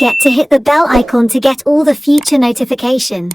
forget to hit the bell icon to get all the future notification.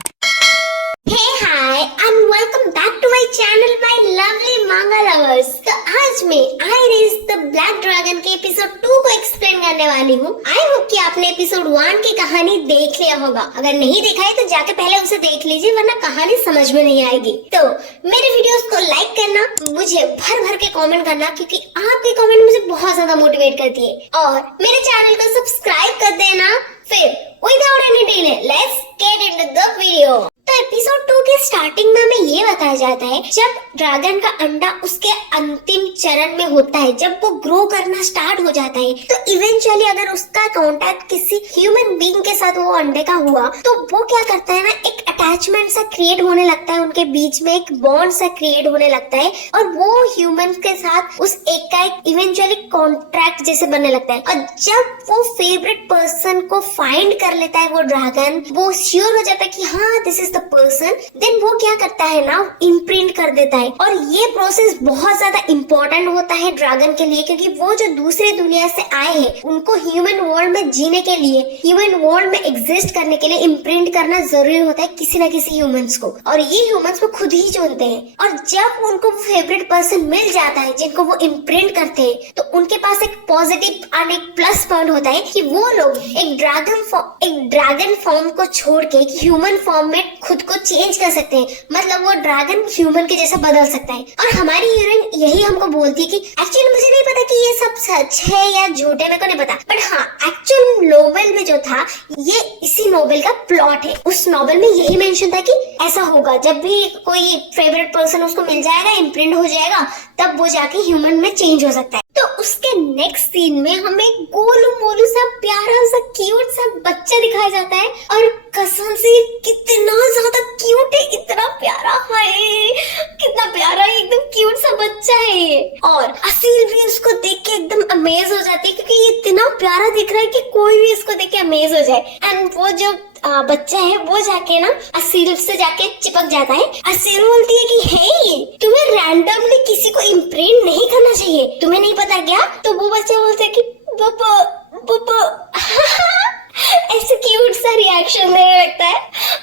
Hey hi and welcome back to my channel my lovely manga lovers। तो आज मैं आई race the black dragon के episode 2 को explain करने वाली हूँ। I hope कि आपने एपिसोड 1 की कहानी देख लिया होगा। अगर नहीं देखा है तो जाके पहले उसे देख लीजिए, वरना कहानी समझ में नहीं आएगी। तो मेरे वीडियोस को लाइक करना, मुझे भर भर के कमेंट करना, क्योंकि आपके कमेंट मुझे बहुत ज्यादा मोटिवेट करती है, और मेरे चैनल को सब्सक्राइब कर देना। फिर without any delay let's get into the video. तो एपिसोड 2 के स्टार्टिंग में हमें ये बताया जाता है, जब ड्रैगन का अंडा उसके अंतिम चरण में होता है, जब वो ग्रो करना स्टार्ट हो जाता है, तो इवेंचुअली अगर उसका कांटेक्ट किसी ह्यूमन बीइंग के साथ वो अंडे का हुआ, तो वो क्या करता है ना, एक अटैचमेंट सा क्रिएट होने लगता है, उनके बीच में एक बॉन्ड सा क्रिएट होने लगता है, और वो ह्यूमन के साथ उस एक का एक इवेंचुअली कॉन्ट्रैक्ट जैसे बनने लगता है। और जब वो फेवरेट पर्सन को फाइंड कर लेता है वो ड्रैगन, वो श्योर हो जाता है कि हाँ this is the person, then वो क्या करता है ना, इम्प्रिंट कर देता है। और ये प्रोसेस बहुत ज्यादा इंपॉर्टेंट होता है ड्रैगन के लिए, क्योंकि वो जो दूसरी दुनिया से आए हैं, उनको ह्यूमन वर्ल्ड में जीने के लिए, ह्यूमन वर्ल्ड में एग्जिस्ट करने के लिए इम्प्रिंट करना जरूरी होता है किसी न किसी ह्यूमंस को, और ये ह्यूमंस को खुद ही चुनते हैं। और जब उनको फेवरेट पर्सन मिल जाता है जिनको वो इम्प्रिंट करते हैं, तो उनके पास एक पॉजिटिव और एक प्लस पॉइंट होता है कि वो लोग एक ड्रैगन फॉर्म को छोड़ के ह्यूमन फॉर्म में खुद को चेंज कर सकते हैं। मतलब वो ड्रैगन ह्यूमन के जैसा बदल सकता है। और हमारी हीरोइन यही हमको बोलती है कि एक्चुअली मुझे नहीं पता कि ये सब सच है या झूठ है, मेरे को नहीं पता, बट हाँ एक्चुअल नोवेल में जो था, ये इसी नोवेल का प्लॉट है। उस नोवेल में यही मेंशन था कि ऐसा होगा, जब भी कोई फेवरेट पर्सन उसको मिल जाएगा, इम्प्रिंट हो जाएगा, तब वो जाके ह्यूमन में चेंज हो सकता है। तो उसके नेक्स्ट सीन में हमें गोलू मोलू सा प्यारा सा क्यूट सा बच्चा दिखाया जाता है, और कसम से कितना ज्यादा क्यूट है, इतना प्यारा है, कितना प्यारा है, एकदम क्यूट सा बच्चा है ये। और असील भी उसको देख के एकदम अमेज हो जाती है, क्योंकि ये इतना प्यारा दिख रहा है कि कोई भी इसको देख के अमेज हो जाए। एंड वो जो बच्चा है वो जाके ना असील से जाके चिपक जाता है। असील बोलती है कि हे, तुम्हें रैंडमली किसी को इम्प्रिंट नहीं करना चाहिए, तुम्हें नहीं पता क्या? तो वो बच्चा बोलता है कि पापा पापा ऐसे क्यूट सा रिएक्शन देने लगता है,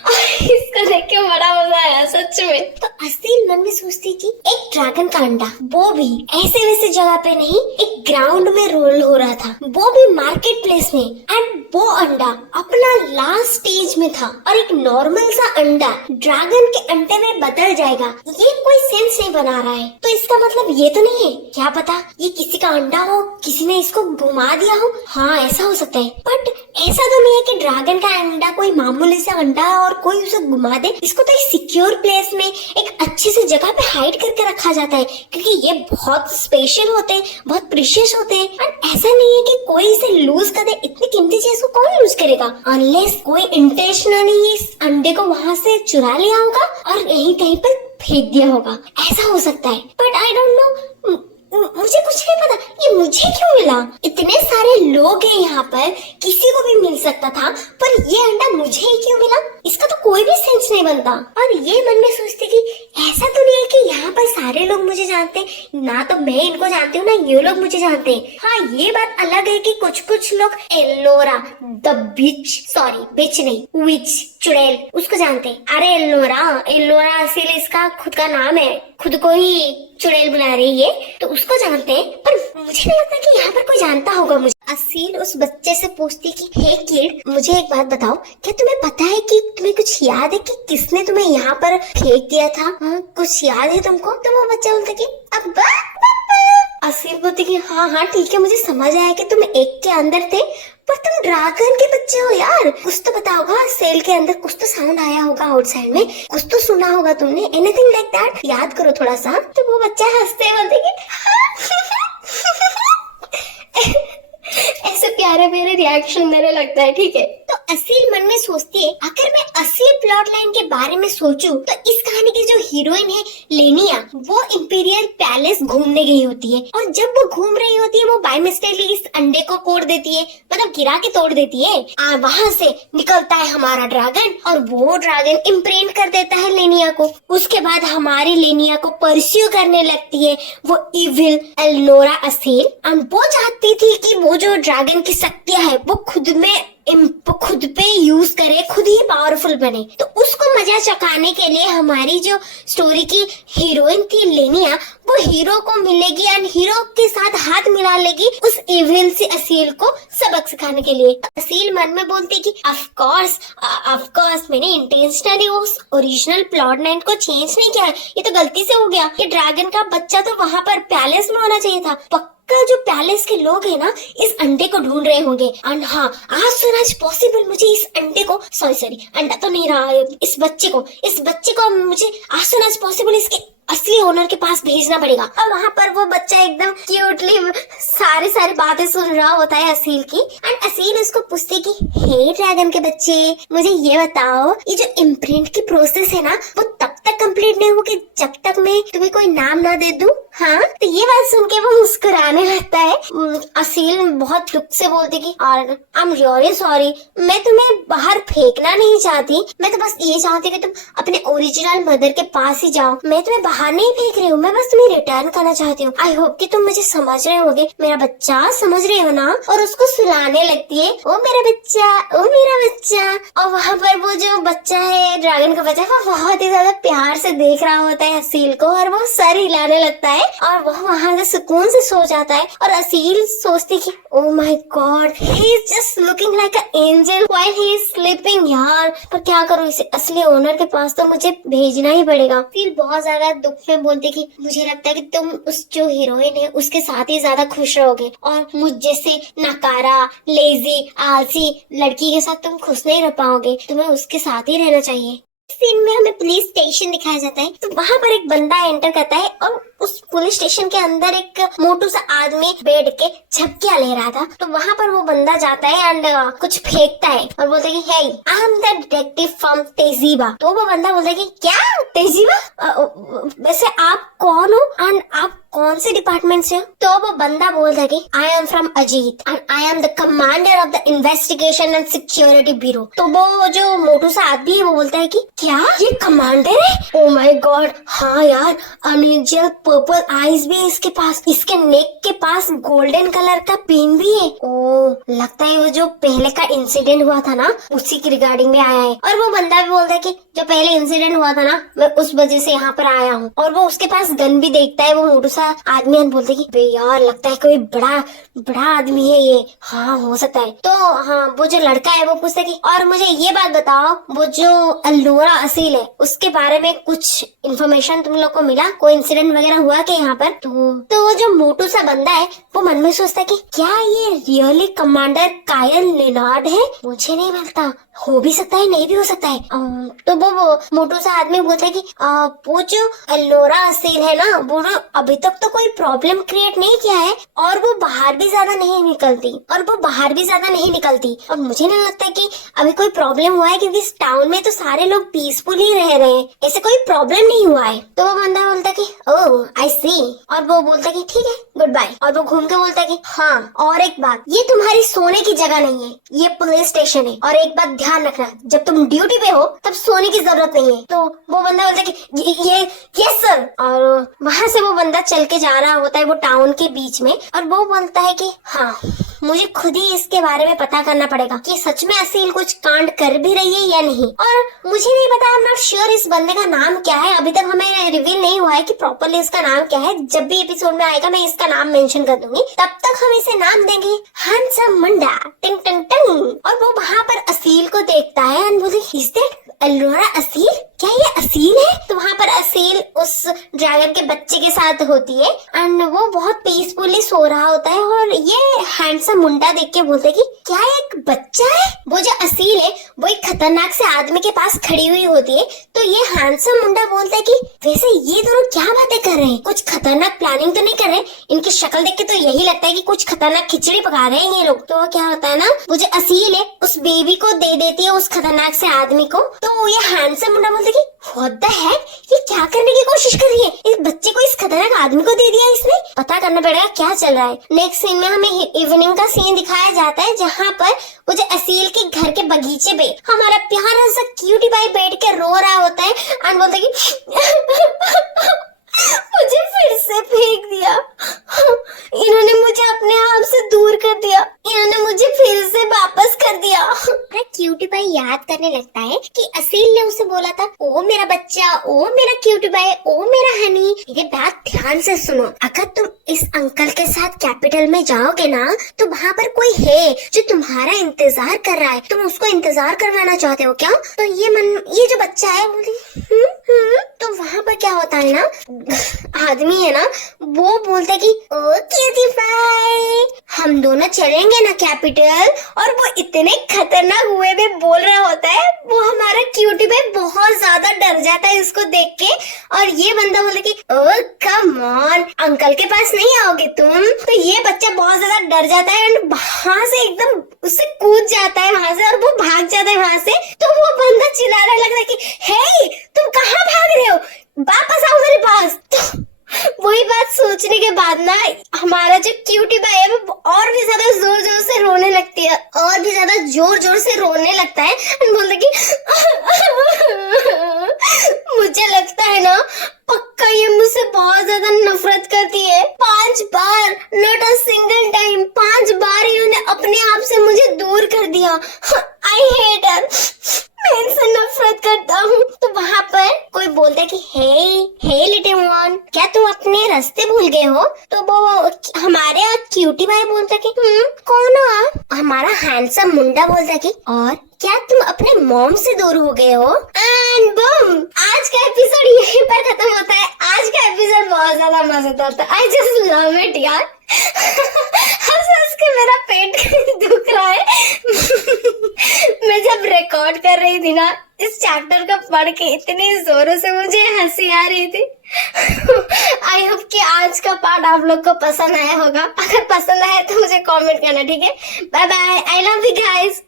और इसको देख के बड़ा मजा आया सच में। तो असील मन में सोचती कि एक ड्रैगन का अंडा, वो भी ऐसे वैसे जगह पे नहीं, एक ग्राउंड में रोल हो रहा था, वो भी मार्केट प्लेस में, एंड वो अंडा अपना लास्ट स्टेज में था, और एक नॉर्मल सा अंडा ड्रैगन के अंडे में बदल जाएगा, ये कोई सेंस नहीं बना रहा है। तो इसका मतलब ये तो नहीं है, क्या पता ये किसी का अंडा हो, किसी ने इसको घुमा दिया हो, हाँ ऐसा हो सकता है, बट ऐसा तो नहीं है कि ड्रैगन का अंडा कोई मामूली सा अंडा है और कोई उसे घुमा दे। इसको तो एक सिक्योर प्लेस में एक अच्छी सी जगह पे हाइड करके रखा जाता है, क्योंकि ये बहुत स्पेशल होते हैं, बहुत प्रीशियस होते हैं। और ऐसा नहीं है कि कोई इसे लूज कर दे, इतनी कीमती चीज को कौन लूज करेगा, अनलेस कोई इंटेंशनली इस अंडे को वहां से चुरा लिया होगा और यहीं कहीं पर फेंक दिया होगा, ऐसा हो सकता है। बट आई डोंट नो, मुझे कुछ नहीं पता ये मुझे क्यों मिला। इतने सारे लोग हैं यहाँ पर, किसी को भी मिल सकता था, पर ये अंडा मुझे ही क्यों मिला, इसका तो कोई भी सेंस नहीं बनता। और ये मन में सोचती कि ऐसा तो नहीं है कि यहाँ पर सारे लोग मुझे जानते हैं, ना तो मैं इनको जानती हूँ ना ये लोग मुझे जानते हैं। हाँ ये बात अलग है कि कुछ लोग एलोरा द बिच नहीं, विच चुड़ैल, उसको जानते हैं। अरे एलोरा असील इसका खुद का नाम है, खुद को ही चुड़ैल बुला रही है, तो उसको जानते हैं, पर मुझे नहीं लगता कि यहाँ पर कोई जानता होगा मुझे। असील उस बच्चे से पूछती कि हे किड, मुझे एक बात बताओ, क्या तुम्हें पता है कि तुम्हें कुछ याद है कि किसने तुम्हें यहाँ पर फेंक दिया था? कुछ याद है तुमको? तो वो बच्चा बोलता कि अब्बा। असील बोलती कि हाँ ठीक है, मुझे समझ आया कि तुम एक के अंदर थे, पर तुम ड्रैगन के बच्चे हो यार, कुछ तो पता होगा, सेल के अंदर कुछ तो साउंड आया होगा आउटसाइड में, कुछ तो सुना होगा तुमने, एनीथिंग लाइक दैट, याद करो थोड़ा सा। तो वो बच्चा हंसते बोलते कि ऐसे प्यारे प्यारे रिएक्शन देने लगता है, ठीक है। तो असील मन में सोचती है, अगर मैं असली प्लॉट लाइन के बारे में सोचूं, तो इस कहानी की जो हीरोइन है लेनिया, वो इंपीरियल पैलेस घूमने गई होती है, और जब वो घूम रही होती है, वो बाय मिस्टेकली इस अंडे को कोड़ देती है, मतलब गिरा के तोड़ देती है। वहां से निकलता है हमारा ड्रैगन, और वो ड्रैगन इम्प्रिंट कर देता है लेनिया को। उसके बाद हमारी लेनिया को परस्यू करने लगती है वो इविल एलोरा असील, और वो चाहती थी कि वो जो ड्रैगन की शक्तियां है वो खुद में खुद पे यूज करे, खुद ही पावरफुल बने। तो उसको मजा चखाने के लिए हमारी जो स्टोरी की हीरोइन थी लेनिया, वो हीरो को मिलेगी एंड हीरो के साथ हाथ मिला लेगी उस इविल सी असील को सबक सिखाने के लिए। असील मन में बोलती कि ऑफ कोर्स मैंने इंटेंशनली उस ओरिजिनल प्लॉट लाइन को चेंज नहीं किया, ये तो गलती से हो गया। ये ड्रैगन का बच्चा तो वहाँ पर पैलेस में होना चाहिए था। पक्का जो पैलेस के लोग हैं ना, इस अंडे को ढूंढ रहे होंगे। एंड हाँ, आज सुन आज पॉसिबल मुझे इस अंडे को सॉरी अंडा तो नहीं रहा, इस बच्चे को मुझे आज सुन आज पॉसिबल इसके असली ओनर के पास भेजना पड़ेगा। और वहाँ पर वो बच्चा एकदम क्यूटली सारी बातें सुन रहा होता है असील की। एंड असील उसको पूछती कि हे ड्रैगन के बच्चे, मुझे ये बताओ, ये जो इम्प्रिंट की प्रोसेस है ना, वो तब तक कंप्लीट नहीं होगी जब तक मैं तुम्हें कोई नाम ना दे दूं। हाँ, तो ये बात सुन के वो मुस्कुराने लगता है। असील बहुत दुख से बोलती कि आई एम रियली सॉरी, मैं तुम्हें बाहर फेंकना नहीं चाहती, मैं तो बस ये चाहती कि तुम अपने ओरिजिनल मदर के पास ही जाओ। मैं तुम्हें बाहर नहीं फेंक रही हूँ, मैं बस तुम्हें रिटर्न करना चाहती हूँ। आई होप कि तुम मुझे समझ रहे होगे, मेरा बच्चा, समझ रहे हो ना। और उसको सुलाने लगती है, ओ मेरा बच्चा, ओ मेरा बच्चा। और वहाँ पर वो जो बच्चा है, ड्रैगन का बच्चा, वो बहुत ही ज्यादा प्यार से देख रहा होता है असील को, और वो सर हिलाने लगता है और वो वहाँ से सुकून से सो जाता है। और असील सोचती कि oh my God, he is just looking like a angel while he is sleeping. यार, पर क्या करूँ, इसे असली ओनर के पास तो मुझे भेजना ही पड़ेगा। फिर बहुत ज्यादा दुख में बोलते कि मुझे लगता है कि तुम उस जो हीरोइन है उसके साथ ही ज्यादा खुश रहोगे, और मुझ जैसे नकारा, लेजी, आलसी लड़की के साथ तुम खुश नहीं रह पाओगे, तुम्हें उसके साथ ही रहना चाहिए। सीन में हमें पुलिस स्टेशन दिखाया जाता है। तो वहाँ पर एक बंदा एंटर करता है और उस पुलिस स्टेशन के अंदर एक मोटू सा आदमी बैठ के झपकियां ले रहा था। तो वहाँ पर वो बंदा जाता है एंड कुछ फेंकता है और बोलता है कि hey, I am the detective from तेजीबा। तो वो बंदा बोलता है कि क्या तेजीबा, वैसे आप कौन हो एंड आप कौन से डिपार्टमेंट से हो? तो वो बंदा बोलता है कि I am from Ajit and I am the commander of the investigation and security bureau. तो वो जो मोटू सा आदमी है वो बोलता है कि क्या ये कमांडर है? ओ माय गॉड, हाँ यार, अनयूजुअल पर्पल आईज भी है इसके पास, इसके नेक के पास गोल्डन कलर का पेन भी है। ओ, लगता है वो जो पहले का इंसिडेंट हुआ था ना, उसी की रिगार्डिंग में आया है। और वो बंदा भी बोलता है कि जो पहले इंसिडेंट हुआ था ना, मैं उस वजह से यहाँ पर आया हूँ। और वो उसके पास गन भी देखता है वो मोटू सा आदमी, बोलते कि बे यार, लगता है कोई बड़ा आदमी है ये। हाँ, हो सकता है। तो हाँ, वो जो लड़का है वो पूछता है कि और मुझे ये बात बताओ, वो जो अल्लोरा असील है उसके बारे में कुछ इन्फॉर्मेशन तुम लोग को मिला? कोई इंसिडेंट वगैरह हुआ क्या यहाँ पर? तो वो जो मोटू सा बंदा है वो मन में सोचता है कि क्या ये रियली कमांडर कायल लेनार्ड है? मुझे नहीं मिलता, हो भी सकता है, नहीं भी हो सकता है। तो वो मोटू सा आदमी बोलता है कि वो जो अल्लोरा असील है ना, वो अभी तक तो कोई प्रॉब्लम क्रिएट नहीं किया है और वो बाहर भी ज्यादा नहीं निकलती और मुझे नहीं लगता कि अभी कोई प्रॉब्लम हुआ है, क्योंकि इस टाउन में तो सारे लोग पीसफुल ही रह रहे हैं, ऐसे कोई प्रॉब्लम नहीं हुआ है। तो वो बंदा बोलता है कि ओह आई सी, और वो बोलता है कि ठीक है, गुड बाय। और वो घूम के बोलता है कि हाँ, और एक बात, ये तुम्हारी सोने की जगह नहीं है, ये पुलिस स्टेशन है, और एक बात ध्यान रखना, जब तुम ड्यूटी पे हो तब सोने की जरूरत नहीं है। तो वो बंदा बोलता है कि ये यस सर। और वहाँ से वो बंदा चल के जा रहा होता है वो टाउन के बीच में, और वो बोलता है कि हाँ, मुझे खुद ही इसके बारे में पता करना पड़ेगा कि सच में असील कुछ कांड कर भी रही है या नहीं। और मुझे नहीं पता, आई एम नॉट श्योर इस बंदे का नाम क्या है, अभी तक हमें रिवील नहीं हुआ है कि प्रॉपरली इसका नाम क्या है। जब भी एपिसोड में आएगा मैं इसका नाम मेंशन कर दूंगी, तब तक हम इसे नाम देंगे हैंडसम मुंडा, टिंग टंग टंग। और वो वहाँ पर असील को देखता है एंड बोलते इज दैट अल्लोरा असील? क्या ये असील है? तो वहाँ पर असील उस ड्रैगन के बच्चे के साथ होती है एंड वो बहुत पीसफुली सो रहा होता है, और ये हैंडसम मुंडा देख के बोलते कि क्या एक बच्चा है? वो जो असील है वो एक खतरनाक से आदमी के पास खड़ी हुई होती है। तो ये हैंडसम मुंडा बोलता है कि वैसे ये दोनों क्या बातें कर रहे हैं, कुछ खतरनाक प्लानिंग तो नहीं कर रहे? इनकी शक्ल देख के तो यही लगता है कि कुछ खतरनाक खिचड़ी पका रहे हैं ये लोग। तो क्या होता है ना, वो जो असील है उस बेबी को दे देती है उस खतरनाक से आदमी को। तो ये हैंडसम मुंडा बोलता है कि व्हाट द हेक, ये क्या करने की कोशिश कर रही है? इस बच्चे को इस खतरनाक आदमी को दे दिया इसने, पता करना पड़ेगा क्या चल रहा है। नेक्स्ट सीन में हमें इवनिंग का सीन दिखाया जाता है, जहाँ पर वो जो असील के घर के बगीचे पे हमारा प्यारा सा क्यूटी भाई बैठ के रो रहा होता है एंड बोलता है कि मुझे फिर से फेंक दिया, इन्होंने मुझे अपने आप से दूर कर दिया, इन्होंने मुझे फिर से वापस कर दिया। बोला था, ओ मेरा बच्चा, ओ मेरा क्यूट बॉय, ओ मेरा हनी। ये बात ध्यान से सुनो, अगर तुम इस अंकल के साथ कैपिटल में जाओगे ना, तो वहाँ पर कोई है जो तुम्हारा इंतजार कर रहा है, तुम उसको इंतजार करवाना चाहते हो क्या? तो ये जो बच्चा है बोलती तो वहाँ पर क्या होता है ना, आदमी है ना, वो बोलता है कि ओ क्यूटी पाई, हम दोनों चलेंगे ना कैपिटल। और वो इतने खतरनाक हुए में बोल रहा होता है, वो हमारा क्यूटी पाई बहुत ज्यादा डर जाता है इसको देख के। और ये बंदा बोलता है कि ओ कम ऑन, अंकल के पास नहीं आओगे तुम। तो ये बच्चा बहुत ज्यादा डर जाता है एंड वहां से एकदम उससे कूद जाता है वहां से, और वो भाग जाता है वहां से। तो वो बंदा चिल्लाने लगता है कि हे तुम कहाँ भाग रहे हो, वापस आओ मेरे पास। तो वही बात सोचने के बाद ना हमारा जो क्यूटी भाई है वो और भी ज्यादा जोर जोर से रोने लगती है, और भी ज्यादा जोर जोर से रोने लगता है। बोलते कि मुझे लगता है ना पक्का ये मुझसे बहुत ज्यादा नफरत करती है। 5 बार, नॉट अ सिंगल टाइम, 5 बार इन्होंने अपने आप से मुझे दूर कर दिया। आई हेट हर, मैं इनसे नफरत करता हूँ। तो वहाँ पर कोई बोलता है कि हे लिटिल वन, क्या तुम अपने रास्ते भूल गए हो? तो वो हमारे क्यूटी भाई बोलता है कि कौन हो आप? हमारा हैंडसम मुंडा बोलता है कि और क्या तुम अपने मॉम से दूर हो गए हो? एंड बूम, आज का एपिसोड यहीं पर खत्म होता है। आज का एपिसोड बहुत ज्यादा मजेदार था। आई जस्ट लव इट यार। हंस के मेरा पेट दुख रहा है। मैं जब रिकॉर्ड कर रही थी ना इस चैप्टर को पढ़ के, इतनी जोरों से मुझे हंसी आ रही थी। आई होप कि आज का पार्ट आप लोग को पसंद आया होगा। अगर पसंद आया तो मुझे कमेंट करना, ठीक है? Bye bye, I love you guys.